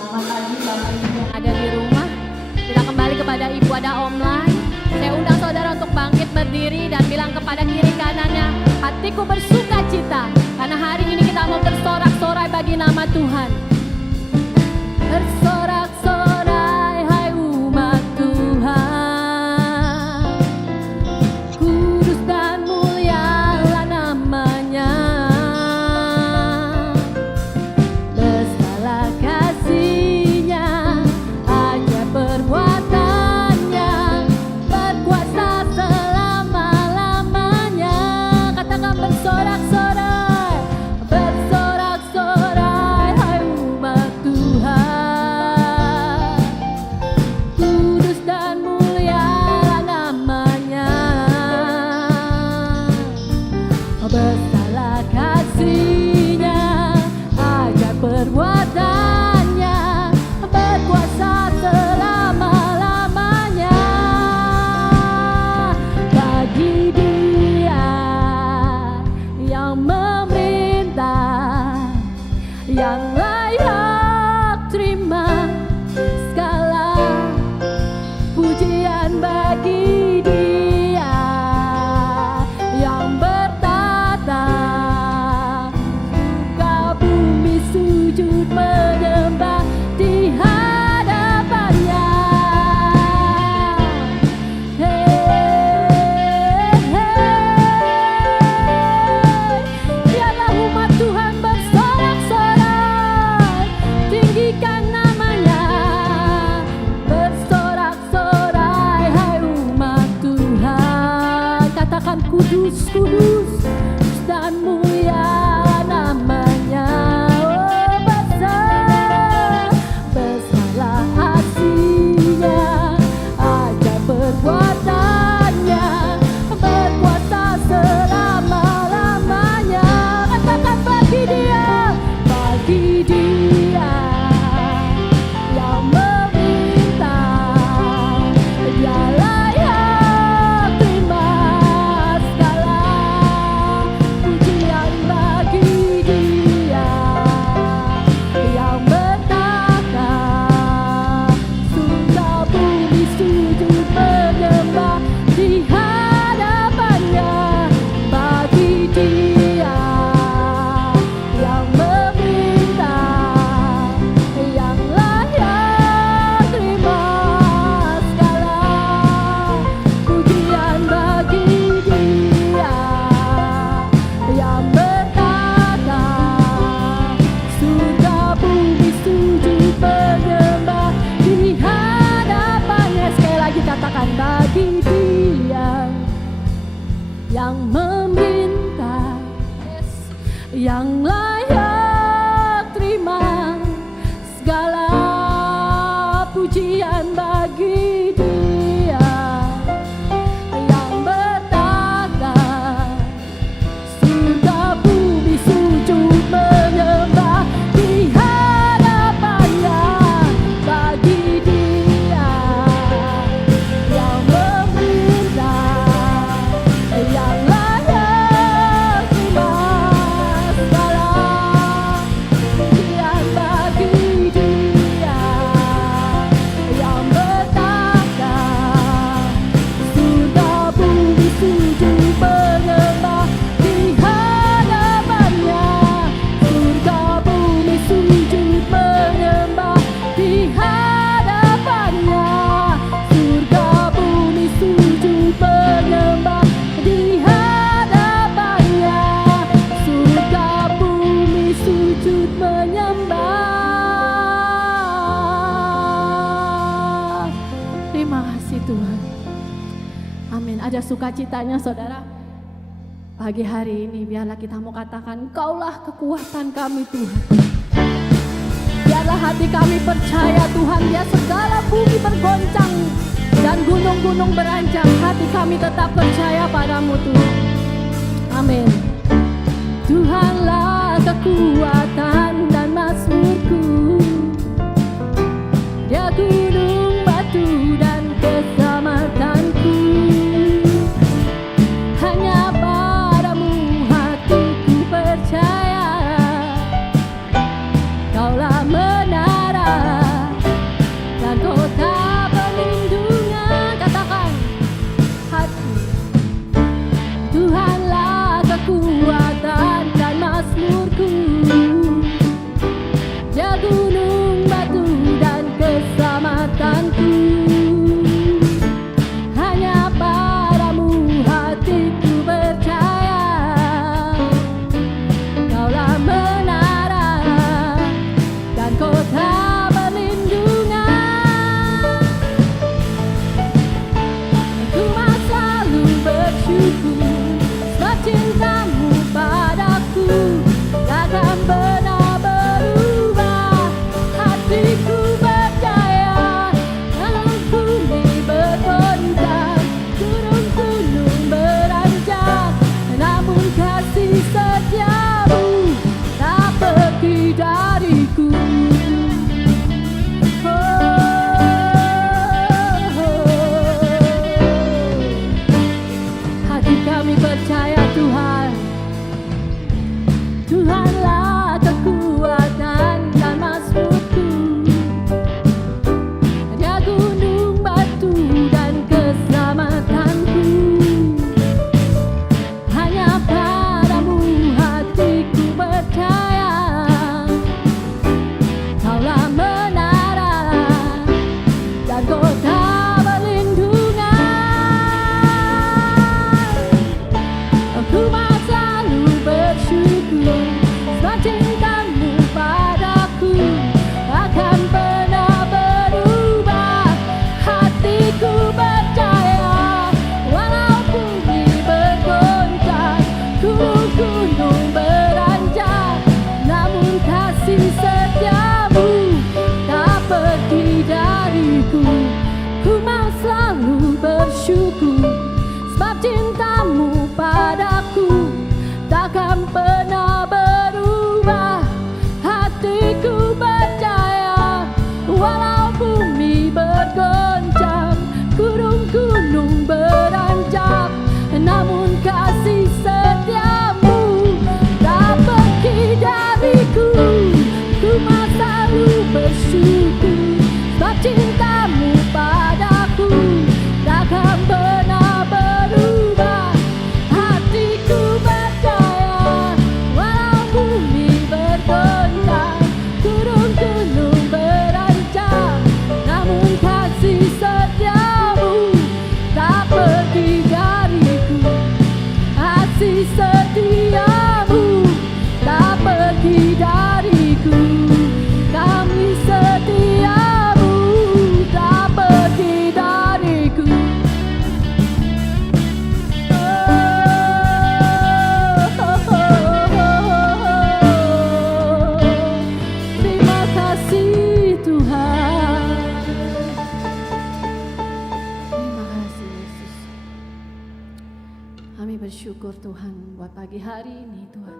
Selamat pagi Bapak Ibu yang ada di rumah. Kita kembali kepada Ibu ada online. Saya undang saudara untuk bangkit berdiri dan bilang kepada kiri kanannya, hatiku bersuka cita karena hari ini kita mau bersorak-sorai bagi nama Tuhan. Bersorak-sorai hai umat Tuhan, kudus dan mulialah namanya. Besarlah kasih-Nya, ajaib perbuatan-Nya, berkuasa selama-lamanya. Katakan bersorak-sorai, bersorak-sorai hai umat Tuhan, kudus dan mulialah namanya. Besarlah kasih-Nya, ajaib perbuatan-Nya, berkuasa selama-lamanya. Bagi Dia yang memerintah, yang layak terima segala pujian. Bagi Dia yang bertata, surga bumi sujud menyembah di hadapannya. Biarlah umat Tuhan bersorak-sorai, tinggikan namanya. Bersorak-sorai hai umat Tuhan. Katakan kudus, kudus dan mulia namanya. Oh besar, besarlah kasih-Nya, ajaib perbuatan-Nya, berkuasa selama-lamanya. Katakan bagi Dia, bagi Dia yang memerintah, Dia layak terima segala pujian. Bagi Dia yang bertata, surga bumi sujud menyembah di hadapannya. Bagi Dia yang memerintah, yang layak terima segala pujian. Bagi Dia yang bertata, surga bumi sujud menyembah di hadapannya. Sekali lagi katakan, bagi Dia yang memerintah, yang layak terima segala pujian. Bagi Dia yang bertata, surga bumi sujud menyembah di hadapannya. Bagi Dia yang memerintah, yang layak terima segala pujian. Bagi Dia yang bertata, surga bumi sujud menyembah di hadapannya. Surga bumi sujud menyembah di hadapannya. Surga bumi sujud menyembah di hadapannya. Surga bumi sujud menyembah. Terima kasih Tuhan. Amin. Ada sukacitanya saudara. Pagi hari ini biarlah kita mau katakan, Engkaulah kekuatan kami Tuhan. Biarlah hati kami percaya Tuhan, biar segala bumi bergoncang dan gunung-gunung beranjak, hati kami tetap percaya padamu Tuhan. Amin. Tuhanlah kekuatan dan mazmurku, Dia gunung batu dan keselamatanku. Hanya padamu hatiku percaya, Kaulah menara Tuhanlah kekuatan dan mazmurku. Dia gunung batu dan keselamatanku. Hanya padamu hatiku percaya. Kaulah menara dan kota perlindungan. Aku mau selalu bersyukur sebab cintamu padaku akan pernah berubah. Hatiku percaya walau bumi bergoncang, gunung beranjak, namun kasih setiamu tak pergi dariku. Ku mau selalu bersyukur sebab cintamu padaku takkan pernah berubah. Hatiku percaya walau bumi bergoncang, gunung-gunung beranjak, namun kasih setiamu tak pergi dariku. Ku mau selalu bersyukur sebab cintamu padaku takkan pernah berubah. Hatiku percaya walau bumi bergoncang, gunung-gunung beranjak, namun kasih setiamu tak pergi dariku. Kasih setiamu tak pergi dariku. Kasih setiamu tak pergi dariku. Terima kasih Tuhan. Terima kasih Yesus. Kami bersyukur Tuhan buat pagi hari ini Tuhan.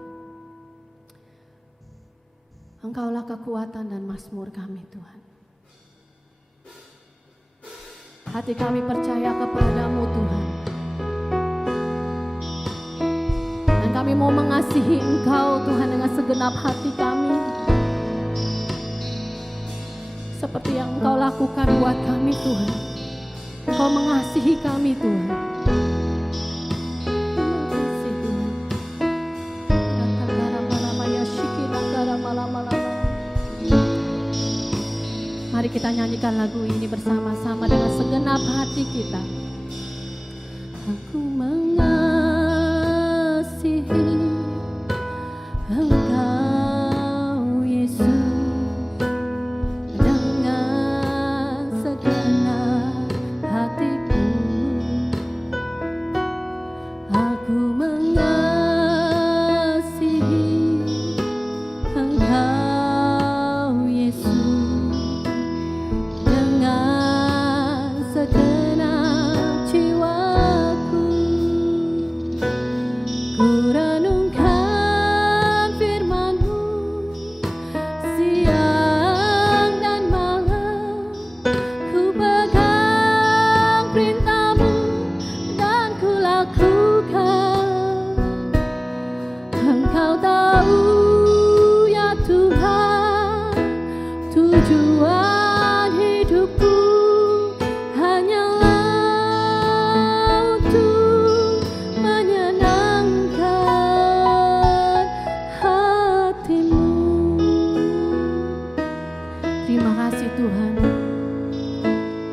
Engkaulah kekuatan dan mazmur kami Tuhan. Hati kami percaya kepadamu Tuhan. Dan kami mau mengasihi Engkau Tuhan dengan segenap hati kami. Seperti yang Engkau lakukan buat kami Tuhan. Engkau mengasihi kami Tuhan. Terima kasih Tuhan. Mari kita nyanyikan lagu ini bersama-sama dengan segenap hati kita. Aku mengasihi Engkau Yesus dengan segenap hatiku. Aku mengasihi Engkau Yesus dengan segenap jiwaku. Ku renungkan firman-Mu siang dan malam. Ku pegang perintah-Mu dan ku lakukan. Engkau tahu ya Tuhan, tujuan hidupku hanyalah untuk menyenangkan hati-Mu. Terima kasih Tuhan.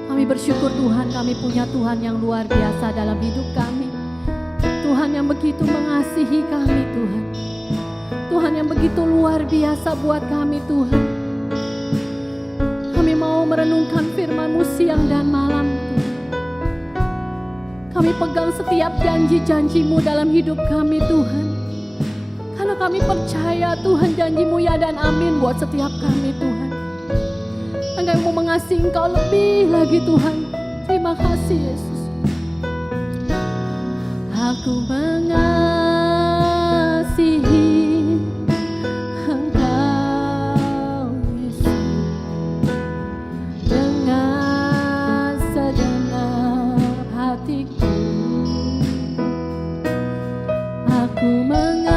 Kami bersyukur Tuhan, kami punya Tuhan yang luar biasa dalam hidup kami. Tuhan yang begitu mengasihi kami Tuhan. Tuhan yang begitu luar biasa buat kami Tuhan. Kami mau merenungkan firman-Mu siang dan malam Tuhan. Kami pegang setiap janji-janji-Mu dalam hidup kami Tuhan. Karena kami percaya Tuhan janji-Mu ya dan amin buat setiap kami Tuhan. Dan kami mau mengasihi Engkau lebih lagi Tuhan. Terima kasih Yesus. Aku mengasihi Engkau Yesus dengan segenap hatiku. Aku mengasihi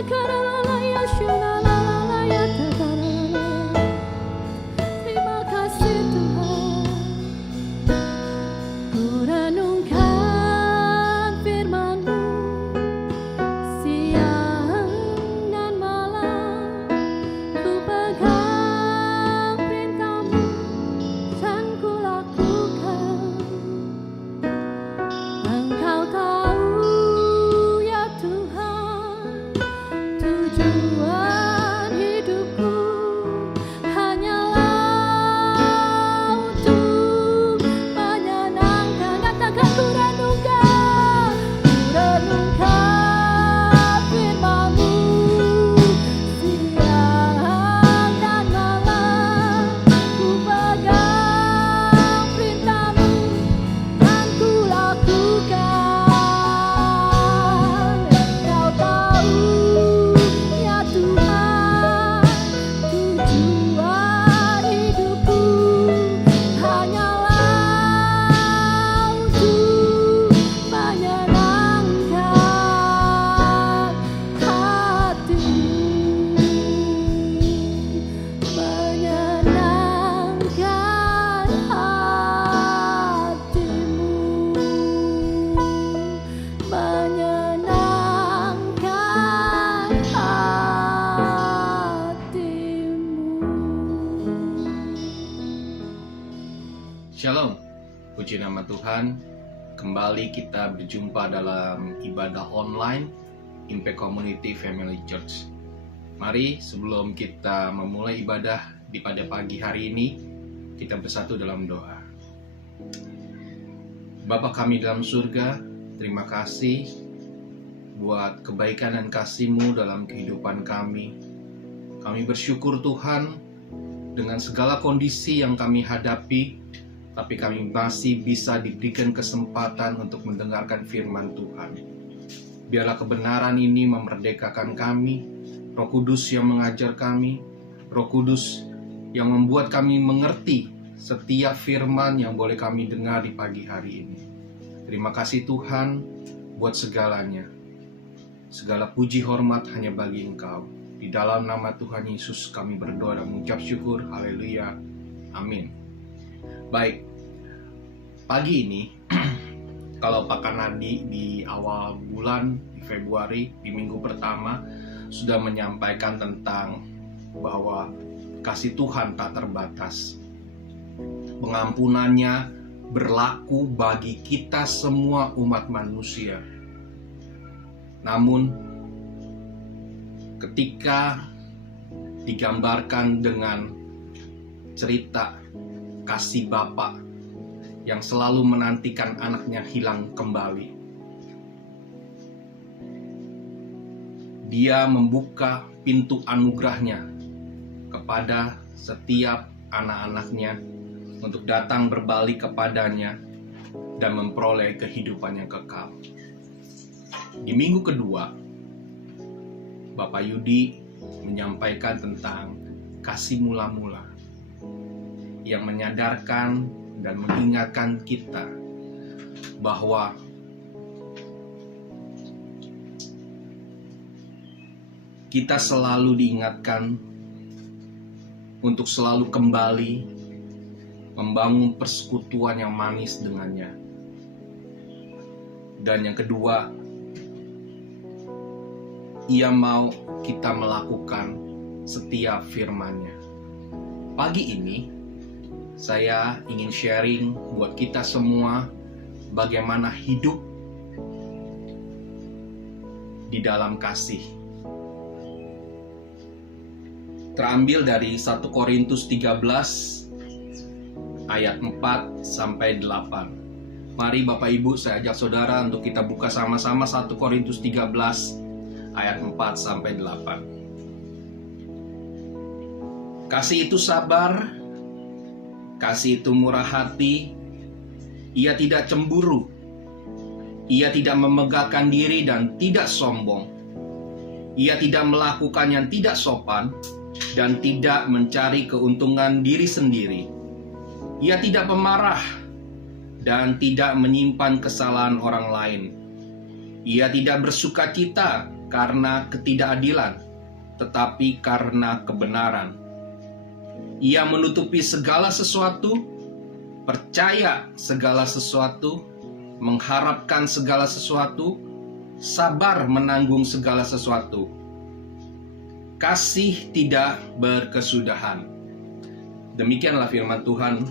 Terima kasih Tuhan. Ku renungkan firman-Mu siang dan malam. Ku pegang perintah-Mu dan ku lakukan. Engkau tahu ya Tuhan, tujuan hidupku hanyalah untuk menyenangkan. Katakan ku renungkan firman-Mu siang dan malam. Ku pegang perintah-Mu dan ku lakukan. Engkau tahu ya Tuhan, tujuan hidupku hanyalah untuk menyenangkan hati-Mu, menyenangkan hati-Mu, menyenangkan hati-Mu. Shalom, puji nama Tuhan. Kembali kita berjumpa dalam ibadah online Impact Community Family Church. Mari sebelum kita memulai ibadah pada pagi hari ini, kita bersatu dalam doa. Bapa kami dalam surga, terima kasih buat kebaikan dan kasih-Mu dalam kehidupan kami. Kami bersyukur Tuhan dengan segala kondisi yang kami hadapi, tapi kami masih bisa diberikan kesempatan untuk mendengarkan firman Tuhan. Biarlah kebenaran ini memerdekakan kami, Roh Kudus yang mengajar kami, Roh Kudus yang membuat kami mengerti setiap firman yang boleh kami dengar di pagi hari ini. Terima kasih Tuhan buat segalanya. Segala puji hormat hanya bagi Engkau. Di dalam nama Tuhan Yesus kami berdoa dan mengucap syukur. Haleluya. Amin. Baik, pagi ini kalau Pak Kanadi di awal bulan di Februari, di minggu pertama sudah menyampaikan tentang bahwa kasih Tuhan tak terbatas. Pengampunannya berlaku bagi kita semua umat manusia. Namun ketika digambarkan dengan cerita kasih Bapa yang selalu menantikan anaknya hilang kembali, Dia membuka pintu anugerahnya kepada setiap anak-anaknya untuk datang berbalik kepadanya dan memperoleh kehidupan yang kekal. Di minggu kedua, Bapak Yudi menyampaikan tentang kasih mula-mula yang menyadarkan dan mengingatkan kita bahwa kita selalu diingatkan untuk selalu kembali membangun persekutuan yang manis dengannya. Dan yang kedua, Ia mau kita melakukan setiap firman-Nya. Pagi ini, saya ingin sharing buat kita semua bagaimana hidup di dalam kasih. Terambil dari 1 Korintus 13 ayat 4 sampai 8. Mari Bapak Ibu, saya ajak saudara untuk kita buka sama-sama 1 Korintus 13 ayat 4 sampai 8. Kasih itu sabar, kasih itu murah hati, ia tidak cemburu, ia tidak memegahkan diri dan tidak sombong, ia tidak melakukan yang tidak sopan dan tidak mencari keuntungan diri sendiri, ia tidak pemarah dan tidak menyimpan kesalahan orang lain, ia tidak bersukacita karena ketidakadilan, tetapi karena kebenaran. Ia menutupi segala sesuatu, percaya segala sesuatu, mengharapkan segala sesuatu, sabar menanggung segala sesuatu. Kasih tidak berkesudahan. Demikianlah firman Tuhan.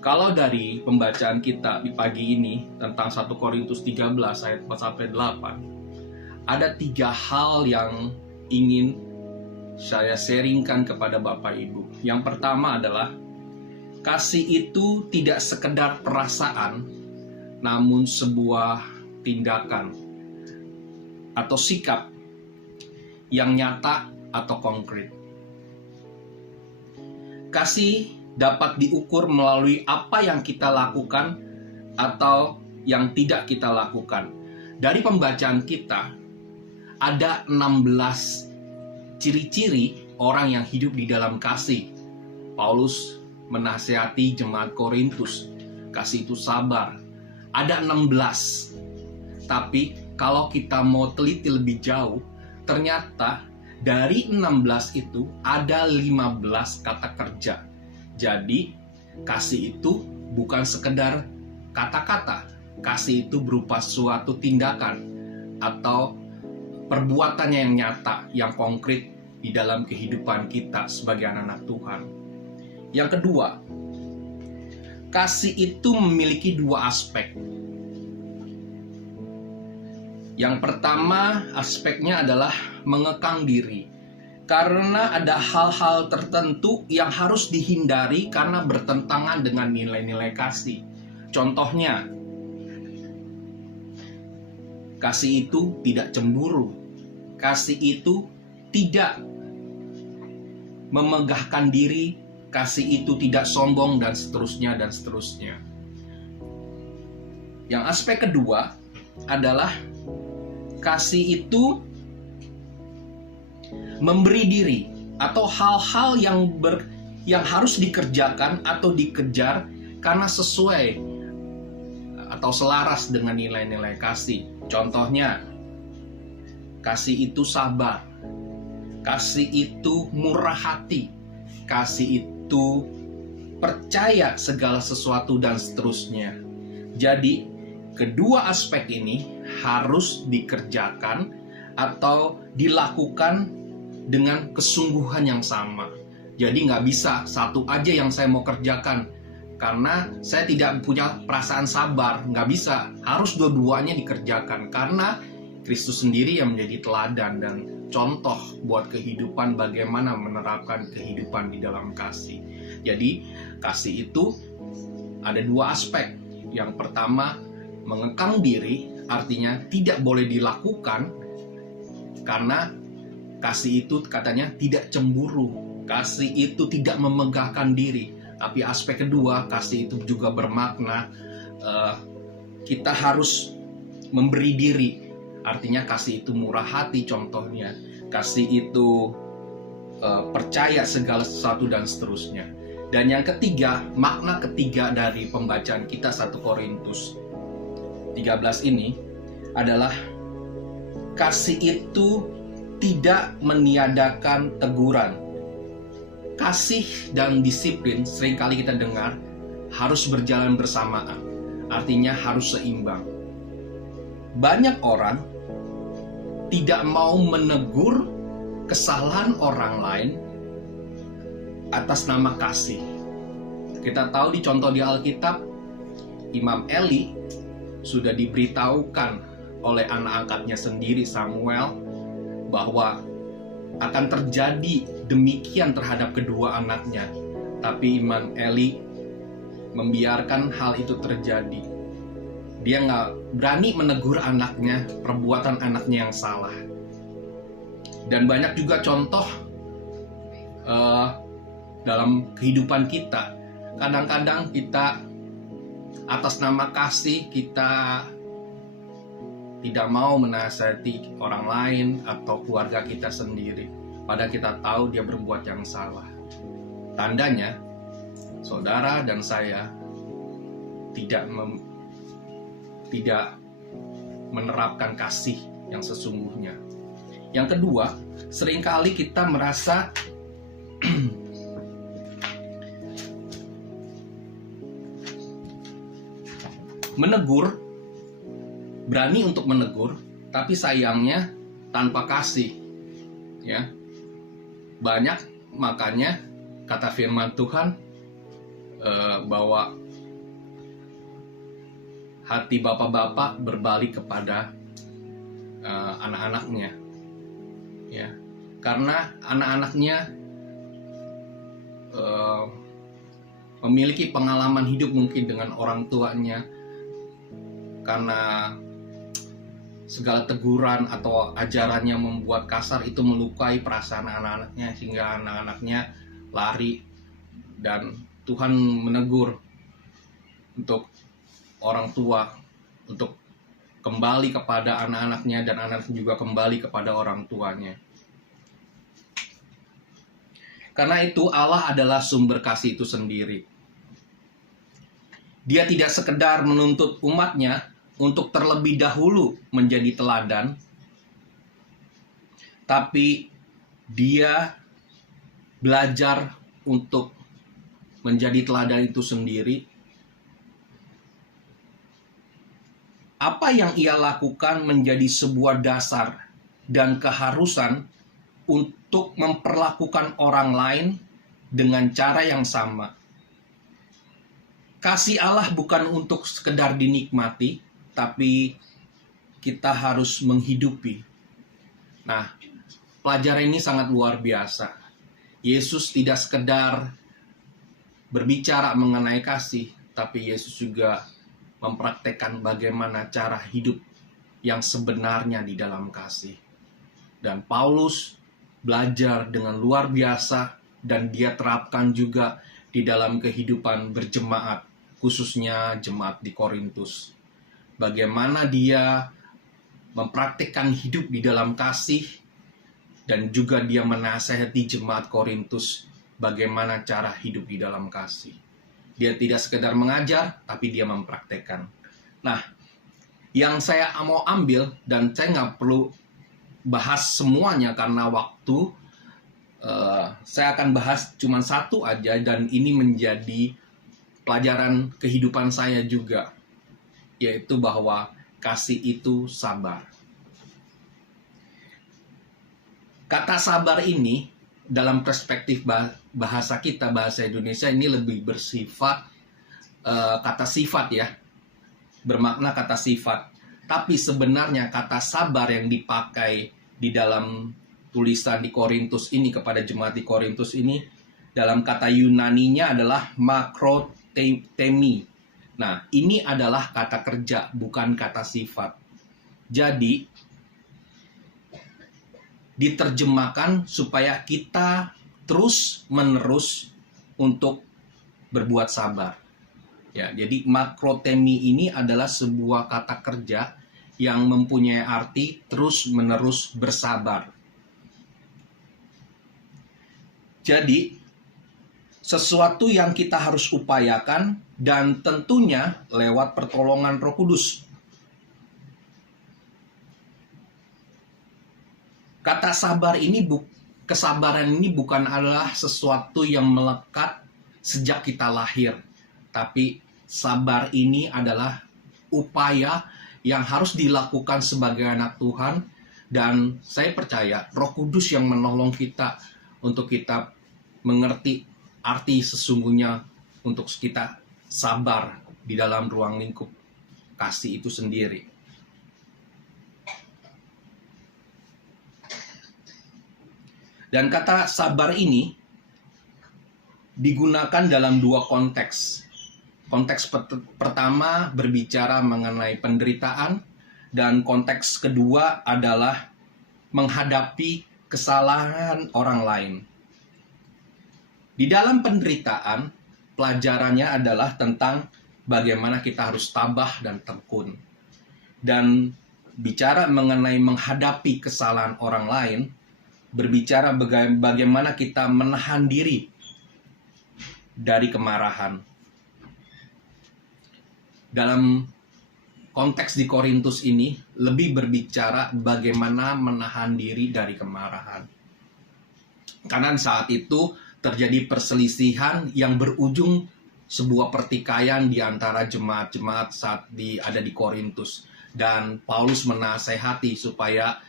Kalau dari pembacaan kita di pagi ini tentang 1 Korintus 13 ayat 4-8, ada 3 hal yang ingin saya sharingkan kepada Bapak Ibu. Yang pertama adalah kasih itu tidak sekedar perasaan, namun sebuah tindakan atau sikap yang nyata atau konkret. Kasih dapat diukur melalui apa yang kita lakukan atau yang tidak kita lakukan. Dari pembacaan kita, ada 16 ciri-ciri orang yang hidup di dalam kasih. Paulus menasihati jemaat Korintus, kasih itu sabar. Ada 16. Tapi kalau kita mau teliti lebih jauh, ternyata dari 16 itu ada 15 kata kerja. Jadi kasih itu bukan sekedar kata-kata. Kasih itu berupa suatu tindakan atau perbuatannya yang nyata, yang konkret di dalam kehidupan kita sebagai anak-anak Tuhan. Yang kedua, kasih itu memiliki 2 aspek. Yang pertama, aspeknya adalah mengekang diri. Karena ada hal-hal tertentu yang harus dihindari karena bertentangan dengan nilai-nilai kasih. Contohnya, kasih itu tidak cemburu. Kasih itu tidak memegahkan diri. Kasih itu tidak sombong, dan seterusnya dan seterusnya. Yang aspek kedua adalah kasih itu memberi diri atau hal-hal yang harus dikerjakan atau dikejar karena sesuai atau selaras dengan nilai-nilai kasih. Contohnya, kasih itu sabar, kasih itu murah hati, kasih itu percaya segala sesuatu, dan seterusnya. Jadi, kedua aspek ini harus dikerjakan atau dilakukan dengan kesungguhan yang sama. Jadi nggak bisa satu aja yang saya mau kerjakan, karena saya tidak punya perasaan sabar. Nggak bisa, harus dua-duanya dikerjakan, karena Kristus sendiri yang menjadi teladan dan contoh buat kehidupan, bagaimana menerapkan kehidupan di dalam kasih. Jadi kasih itu ada 2 aspek. Yang pertama, mengekang diri, artinya tidak boleh dilakukan karena kasih itu katanya tidak cemburu. Kasih itu tidak memegahkan diri. Tapi aspek kedua, kasih itu juga bermakna kita harus memberi diri. Artinya kasih itu murah hati, contohnya. Kasih itu percaya segala sesuatu, dan seterusnya. Dan yang ketiga, makna ketiga dari pembacaan kita 1 Korintus 13 ini adalah kasih itu tidak meniadakan teguran. Kasih dan disiplin seringkali kita dengar harus berjalan bersamaan. Artinya harus seimbang. Banyak orang tidak mau menegur kesalahan orang lain atas nama kasih. Kita tahu di contoh di Alkitab, Imam Eli sudah diberitahukan oleh anak angkatnya sendiri, Samuel, bahwa akan terjadi demikian terhadap kedua anaknya. Tapi Imam Eli membiarkan hal itu terjadi. Dia nggak berani menegur anaknya, perbuatan anaknya yang salah. Dan banyak juga contoh dalam kehidupan kita. Kadang-kadang kita atas nama kasih, kita tidak mau menasihati orang lain atau keluarga kita sendiri, padahal kita tahu dia berbuat yang salah. Tandanya, saudara dan saya tidak menerapkan kasih yang sesungguhnya. Yang kedua, seringkali kita merasa menegur, berani untuk menegur, tapi sayangnya tanpa kasih. Ya, banyak makanya kata firman Tuhan bahwa hati bapak-bapak berbalik kepada anak-anaknya, ya, karena anak-anaknya memiliki pengalaman hidup mungkin dengan orang tuanya, karena segala teguran atau ajarannya membuat kasar itu melukai perasaan anak-anaknya sehingga anak-anaknya lari, dan Tuhan menegur untuk orang tua untuk kembali kepada anak-anaknya, dan anak juga kembali kepada orang tuanya. Karena itu Allah adalah sumber kasih itu sendiri. Dia tidak sekedar menuntut umatnya untuk terlebih dahulu menjadi teladan, tapi dia belajar untuk menjadi teladan itu sendiri. Apa yang ia lakukan menjadi sebuah dasar dan keharusan untuk memperlakukan orang lain dengan cara yang sama. Kasih Allah bukan untuk sekedar dinikmati, tapi kita harus menghidupi. Nah, pelajaran ini sangat luar biasa. Yesus tidak sekedar berbicara mengenai kasih, tapi Yesus juga mempraktekkan bagaimana cara hidup yang sebenarnya di dalam kasih. Dan Paulus belajar dengan luar biasa, dan dia terapkan juga di dalam kehidupan berjemaat, khususnya jemaat di Korintus. Bagaimana dia mempraktikkan hidup di dalam kasih, dan juga dia menasihati jemaat Korintus bagaimana cara hidup di dalam kasih. Dia tidak sekedar mengajar, tapi dia mempraktekkan. Nah, yang saya mau ambil, dan saya nggak perlu bahas semuanya karena waktu, saya akan bahas cuma satu aja, dan ini menjadi pelajaran kehidupan saya juga, yaitu bahwa kasih itu sabar. Kata sabar ini dalam perspektif bahasa kita, bahasa Indonesia, ini lebih bersifat kata sifat ya, bermakna kata sifat. Tapi sebenarnya kata sabar yang dipakai di dalam tulisan di Korintus ini kepada jemaat di Korintus ini, dalam kata Yunaninya adalah makrotemi. Nah, ini adalah kata kerja, bukan kata sifat. Jadi diterjemahkan supaya kita terus-menerus untuk berbuat sabar. Ya, jadi makrotemi ini adalah sebuah kata kerja yang mempunyai arti terus-menerus bersabar. Jadi, sesuatu yang kita harus upayakan, dan tentunya lewat pertolongan Roh Kudus. Kata sabar ini, kesabaran ini bukan adalah sesuatu yang melekat sejak kita lahir. Tapi sabar ini adalah upaya yang harus dilakukan sebagai anak Tuhan. Dan saya percaya Roh Kudus yang menolong kita untuk kita mengerti arti sesungguhnya untuk kita sabar di dalam ruang lingkup kasih itu sendiri. Dan kata sabar ini digunakan dalam dua konteks. Konteks pertama berbicara mengenai penderitaan, dan konteks kedua adalah menghadapi kesalahan orang lain. Di dalam penderitaan, pelajarannya adalah tentang bagaimana kita harus tabah dan tekun. Dan bicara mengenai menghadapi kesalahan orang lain, berbicara bagaimana kita menahan diri dari kemarahan. Dalam konteks di Korintus ini lebih berbicara bagaimana menahan diri dari kemarahan. Karena saat itu terjadi perselisihan yang berujung sebuah pertikaian di antara jemaat-jemaat saat ada di Korintus. Dan Paulus menasehati supaya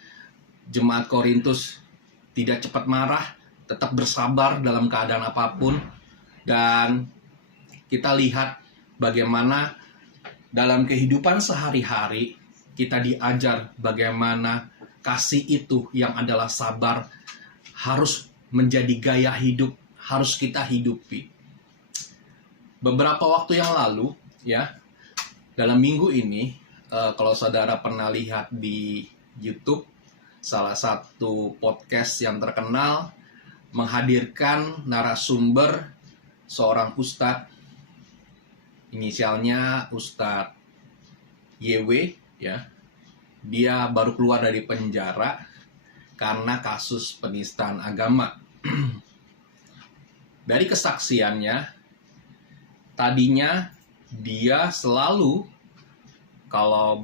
jemaat Korintus tidak cepat marah, tetap bersabar dalam keadaan apapun. Dan kita lihat bagaimana dalam kehidupan sehari-hari kita diajar bagaimana kasih itu yang adalah sabar harus menjadi gaya hidup, harus kita hidupi. Beberapa waktu yang lalu, ya, dalam minggu ini, kalau saudara pernah lihat di YouTube, salah satu podcast yang terkenal menghadirkan narasumber seorang ustadz, inisialnya Ustadz YW, ya. Dia baru keluar dari penjara karena kasus penistaan agama. Dari kesaksiannya, tadinya dia selalu kalau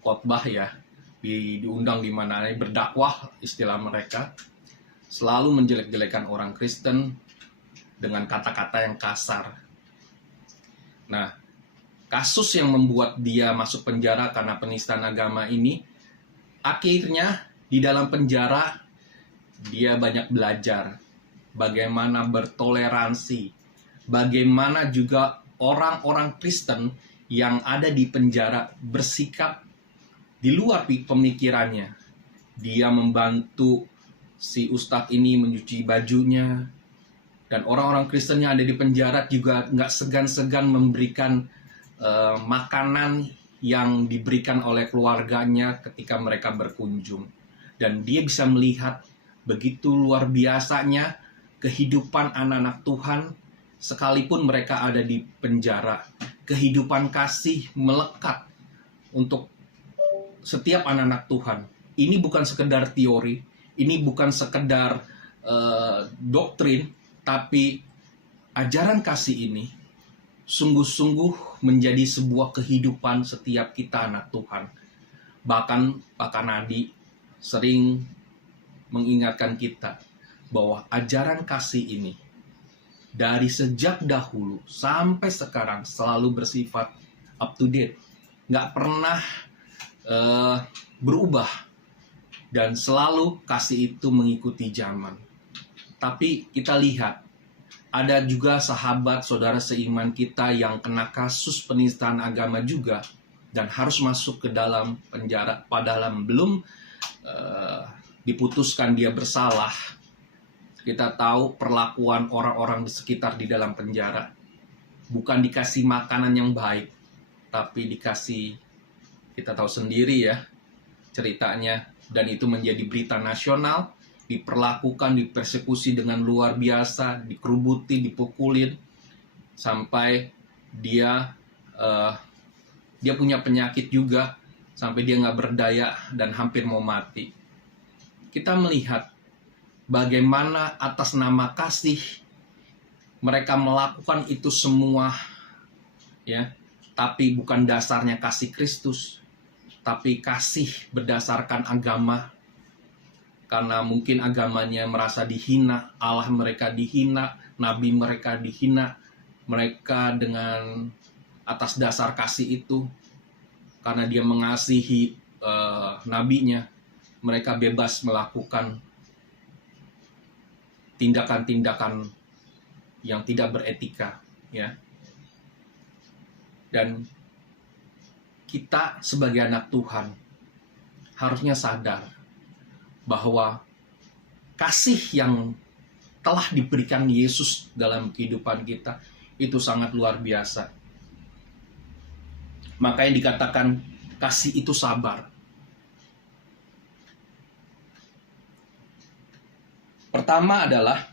berkhotbah, ya, diundang di mana berdakwah istilah mereka, selalu menjelek-jelekan orang Kristen dengan kata-kata yang kasar. Nah, kasus yang membuat dia masuk penjara karena penistaan agama ini, akhirnya di dalam penjara dia banyak belajar bagaimana bertoleransi, bagaimana juga orang-orang Kristen yang ada di penjara bersikap di luar pemikirannya. Dia membantu si ustadz ini mencuci bajunya, dan orang-orang Kristen yang ada di penjara juga nggak segan-segan memberikan makanan yang diberikan oleh keluarganya ketika mereka berkunjung. Dan dia bisa melihat begitu luar biasanya kehidupan anak-anak Tuhan sekalipun mereka ada di penjara. Kehidupan kasih melekat untuk setiap anak-anak Tuhan. Ini bukan sekedar teori, ini bukan sekedar doktrin, tapi ajaran kasih ini sungguh-sungguh menjadi sebuah kehidupan setiap kita anak Tuhan. Bahkan Pak Kanadi sering mengingatkan kita bahwa ajaran kasih ini dari sejak dahulu sampai sekarang selalu bersifat up to date. Nggak pernah berubah. Dan selalu kasih itu mengikuti zaman. Tapi kita lihat, ada juga sahabat saudara seiman kita yang kena kasus penistaan agama juga dan harus masuk ke dalam penjara padahal belum diputuskan dia bersalah. Kita tahu perlakuan orang-orang di sekitar di dalam penjara. Bukan dikasih makanan yang baik, tapi dikasih, kita tahu sendiri ya ceritanya, dan itu menjadi berita nasional. Diperlakukan, dipersekusi dengan luar biasa, dikerubuti, dipukulin, sampai dia punya penyakit juga, sampai dia nggak berdaya dan hampir mau mati. Kita melihat bagaimana atas nama kasih mereka melakukan itu semua, ya, tapi bukan dasarnya kasih Kristus, tapi kasih berdasarkan agama. Karena mungkin agamanya merasa dihina, Allah mereka dihina, nabi mereka dihina, mereka dengan atas dasar kasih itu, karena dia mengasihi nabinya, mereka bebas melakukan tindakan-tindakan yang tidak beretika, ya. Dan kita sebagai anak Tuhan harusnya sadar bahwa kasih yang telah diberikan Yesus dalam kehidupan kita itu sangat luar biasa. Makanya dikatakan kasih itu sabar. Pertama adalah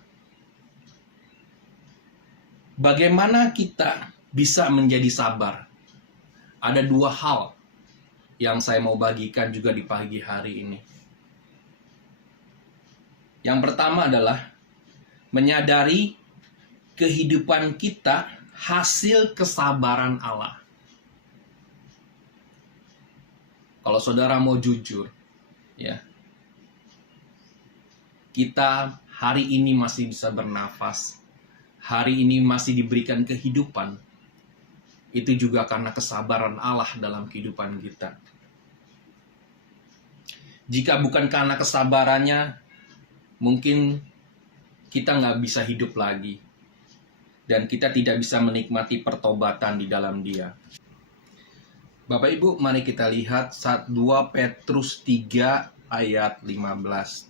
bagaimana kita bisa menjadi sabar. Ada dua hal yang saya mau bagikan juga di pagi hari ini. Yang pertama adalah menyadari kehidupan kita hasil kesabaran Allah. Kalau saudara mau jujur, ya, kita hari ini masih bisa bernafas, hari ini masih diberikan kehidupan, itu juga karena kesabaran Allah dalam kehidupan kita. Jika bukan karena kesabarannya, mungkin kita nggak bisa hidup lagi. Dan kita tidak bisa menikmati pertobatan di dalam Dia. Bapak Ibu, mari kita lihat 2 Petrus 3 ayat 15.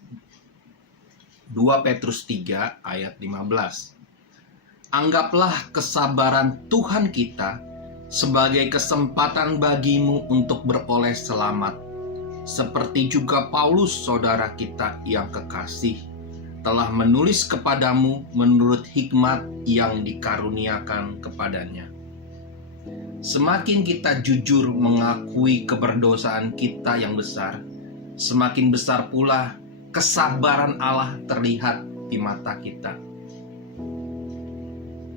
2 Petrus 3 ayat 15. Anggaplah kesabaran Tuhan kita sebagai kesempatan bagimu untuk beroleh selamat. Seperti juga Paulus, saudara kita yang kekasih, telah menulis kepadamu menurut hikmat yang dikaruniakan kepadanya. Semakin kita jujur mengakui keberdosaan kita yang besar, semakin besar pula kesabaran Allah terlihat di mata kita.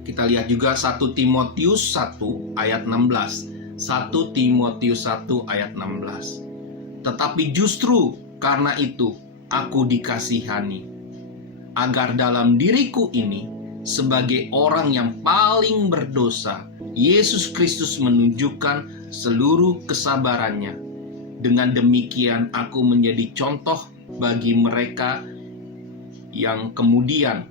Kita lihat juga 1 Timotius 1 ayat 16. 1 Timotius 1 ayat 16. Tetapi justru karena itu aku dikasihani, agar dalam diriku ini sebagai orang yang paling berdosa, Yesus Kristus menunjukkan seluruh kesabarannya. Dengan demikian aku menjadi contoh bagi mereka yang kemudian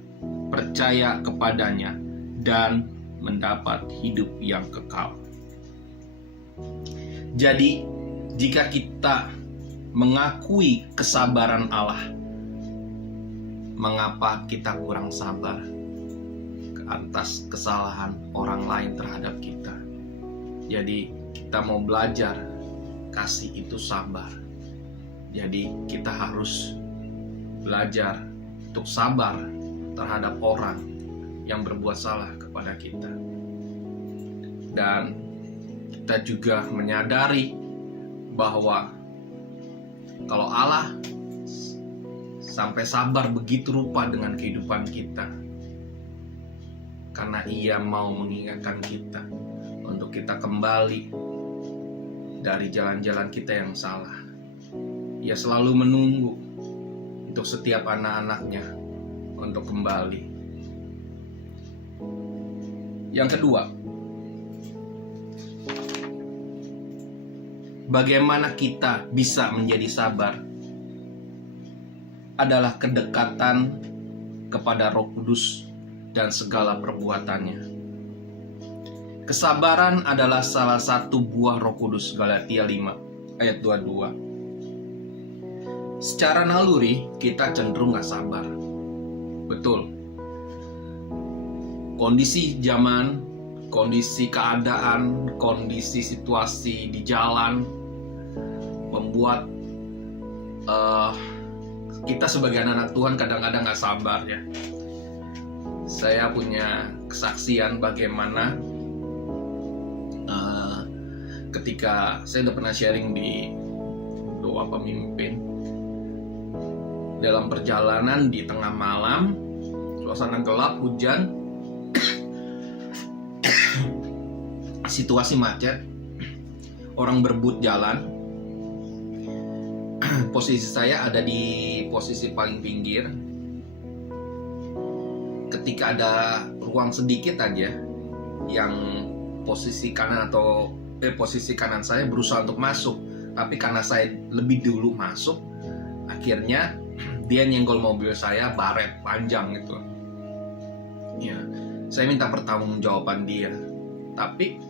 percaya kepadanya dan mendapat hidup yang kekal. Jadi, jika kita mengakui kesabaran Allah, mengapa kita kurang sabar atas kesalahan orang lain terhadap kita? Jadi kita mau belajar kasih itu sabar. Jadi kita harus belajar untuk sabar terhadap orang yang berbuat salah kepada kita. Dan kita juga menyadari bahwa kalau Allah sampai sabar begitu rupa dengan kehidupan kita, karena Ia mau mengingatkan kita untuk kita kembali dari jalan-jalan kita yang salah. Ia selalu menunggu untuk setiap anak-anaknya untuk kembali. Yang kedua, bagaimana kita bisa menjadi sabar adalah kedekatan kepada Roh Kudus dan segala perbuatannya. Kesabaran adalah salah satu buah Roh Kudus, Galatia 5 ayat 22. Secara naluri kita cenderung gak sabar. Betul. Kondisi zaman, kondisi keadaan, kondisi situasi di jalan membuat kita sebagai anak Tuhan kadang-kadang gak sabar ya. Saya punya kesaksian bagaimana ketika saya udah pernah sharing di doa pemimpin, dalam perjalanan di tengah malam, suasana gelap, hujan, situasi macet, orang berebut jalan. Posisi saya ada di posisi paling pinggir. Ketika ada ruang sedikit aja yang posisi kanan posisi kanan saya berusaha untuk masuk, tapi karena saya lebih dulu masuk, akhirnya dia nyenggol mobil saya, baret panjang gitu. Ya, saya minta pertanggungjawaban dia. Tapi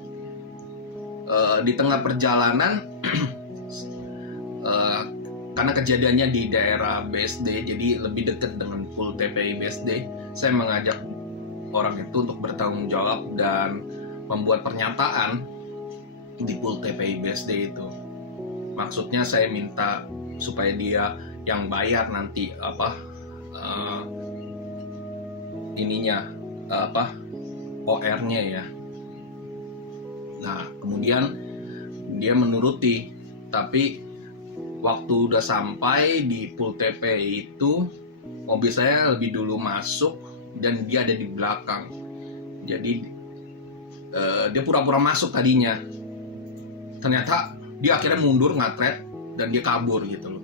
di tengah perjalanan karena kejadiannya di daerah BSD, jadi lebih dekat dengan pool TPI BSD, saya mengajak orang itu untuk bertanggung jawab dan membuat pernyataan di pool TPI BSD itu. Maksudnya saya minta supaya dia yang bayar nanti OR-nya ya. Nah, kemudian dia menuruti, tapi waktu udah sampai di pool TPI itu, mobil saya lebih dulu masuk dan dia ada di belakang. Jadi dia pura-pura masuk tadinya. Ternyata dia akhirnya mundur ngatret dan dia kabur gitu loh.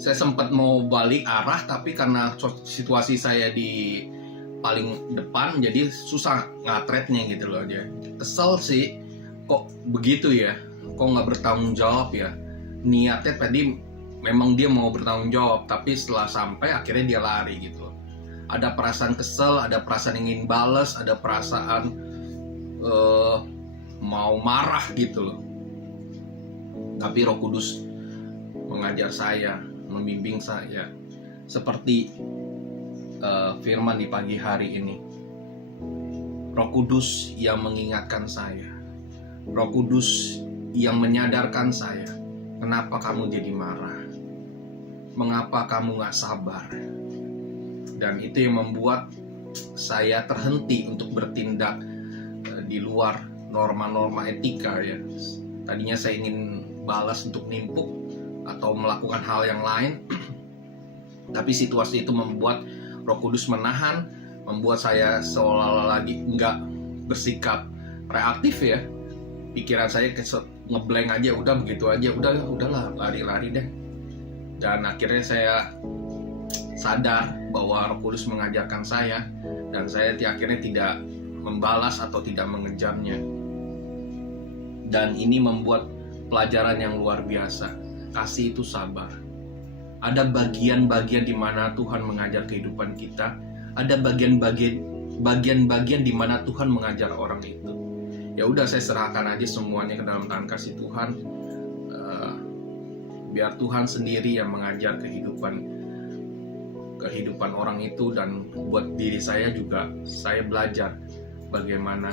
Saya sempat mau balik arah, tapi karena situasi saya di paling depan jadi susah ngatretnya gitu loh. Dia kesel sih, kok begitu ya, kok nggak bertanggung jawab ya. Niatnya tadi memang dia mau bertanggung jawab, tapi setelah sampai akhirnya dia lari gitu loh. Ada perasaan kesel, ada perasaan ingin balas, ada perasaan mau marah gitu loh. Tapi Roh Kudus mengajar saya, membimbing saya, seperti firman di pagi hari ini. Roh Kudus yang mengingatkan saya, Roh Kudus yang menyadarkan saya, kenapa kamu jadi marah, mengapa kamu gak sabar. Dan itu yang membuat saya terhenti untuk bertindak di luar norma-norma etika ya. Tadinya saya ingin balas untuk nimpuk atau melakukan hal yang lain, tapi situasi itu membuat Roh Kudus menahan, membuat saya seolah-olah lagi nggak bersikap reaktif ya. Pikiran saya ngeblank aja, udah begitu aja, udahlah lari-lari deh. Dan akhirnya saya sadar bahwa Roh Kudus mengajarkan saya, dan saya akhirnya tidak membalas atau tidak mengejarnya. Dan ini membuat pelajaran yang luar biasa. Kasih itu sabar. Ada bagian-bagian di mana Tuhan mengajar kehidupan kita, ada bagian-bagian di mana Tuhan mengajar orang itu. Ya udah, saya serahkan aja semuanya ke dalam tangan kasih Tuhan. Biar Tuhan sendiri yang mengajar kehidupan orang itu, dan buat diri saya juga, saya belajar bagaimana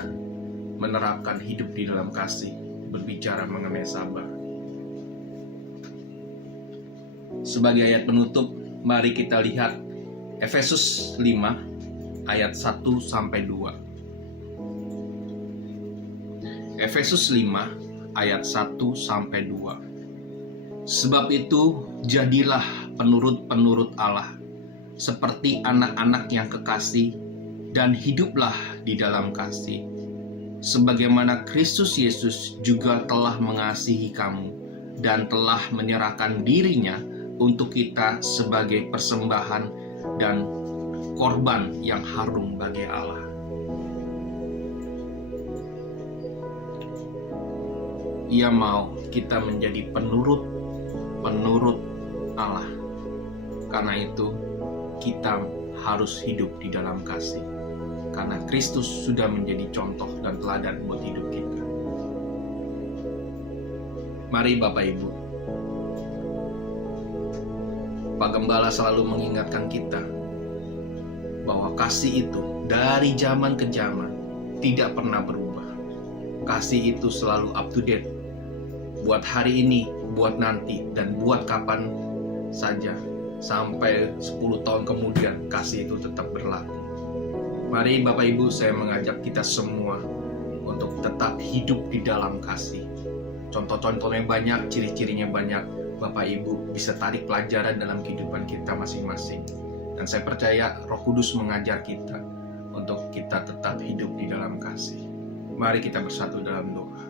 menerapkan hidup di dalam kasih, berbicara mengenai sabar. Sebagai ayat penutup, mari kita lihat Efesus 5 ayat 1-2. Efesus 5 ayat 1-2. Sebab itu jadilah penurut-penurut Allah, seperti anak-anak yang kekasih, dan hiduplah di dalam kasih, sebagaimana Kristus Yesus juga telah mengasihi kamu dan telah menyerahkan dirinya untuk kita sebagai persembahan dan korban yang harum bagi Allah. Ia mau kita menjadi penurut Allah. Karena itu kita harus hidup di dalam kasih, karena Kristus sudah menjadi contoh dan teladan buat hidup kita. Mari Bapak Ibu, Pak Gembala selalu mengingatkan kita bahwa kasih itu dari zaman ke zaman tidak pernah berubah. Kasih itu selalu up to date, buat hari ini, buat nanti, dan buat kapan saja. Sampai 10 tahun kemudian kasih itu tetap berlaku. Mari Bapak Ibu, saya mengajak kita semua untuk tetap hidup di dalam kasih. Contoh-contohnya banyak, ciri-cirinya banyak. Bapak Ibu bisa tarik pelajaran dalam kehidupan kita masing-masing. Dan saya percaya Roh Kudus mengajar kita untuk kita tetap hidup di dalam kasih. Mari kita bersatu dalam doa.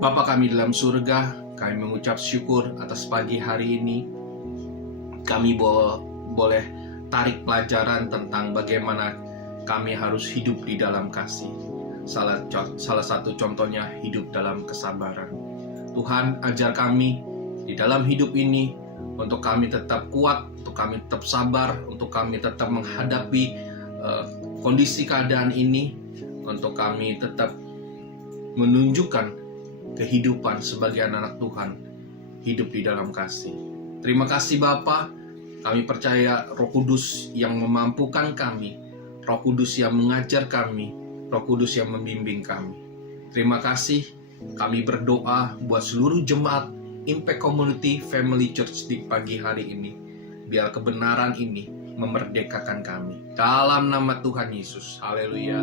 Bapa kami dalam surga, kami mengucap syukur atas pagi hari ini. Kami boleh tarik pelajaran tentang bagaimana kami harus hidup di dalam kasih. Salah satu contohnya hidup dalam kesabaran. Tuhan, ajar kami di dalam hidup ini untuk kami tetap kuat, untuk kami tetap sabar, untuk kami tetap menghadapi kondisi keadaan ini, untuk kami tetap menunjukkan kehidupan sebagai anak Tuhan, hidup di dalam kasih. Terima kasih Bapa, kami percaya Roh Kudus yang memampukan kami, Roh Kudus yang mengajar kami, Roh Kudus yang membimbing kami. Terima kasih, kami berdoa buat seluruh jemaat Impact Community Family Church di pagi hari ini. Biar kebenaran ini memerdekakan kami. Dalam nama Tuhan Yesus. Haleluya.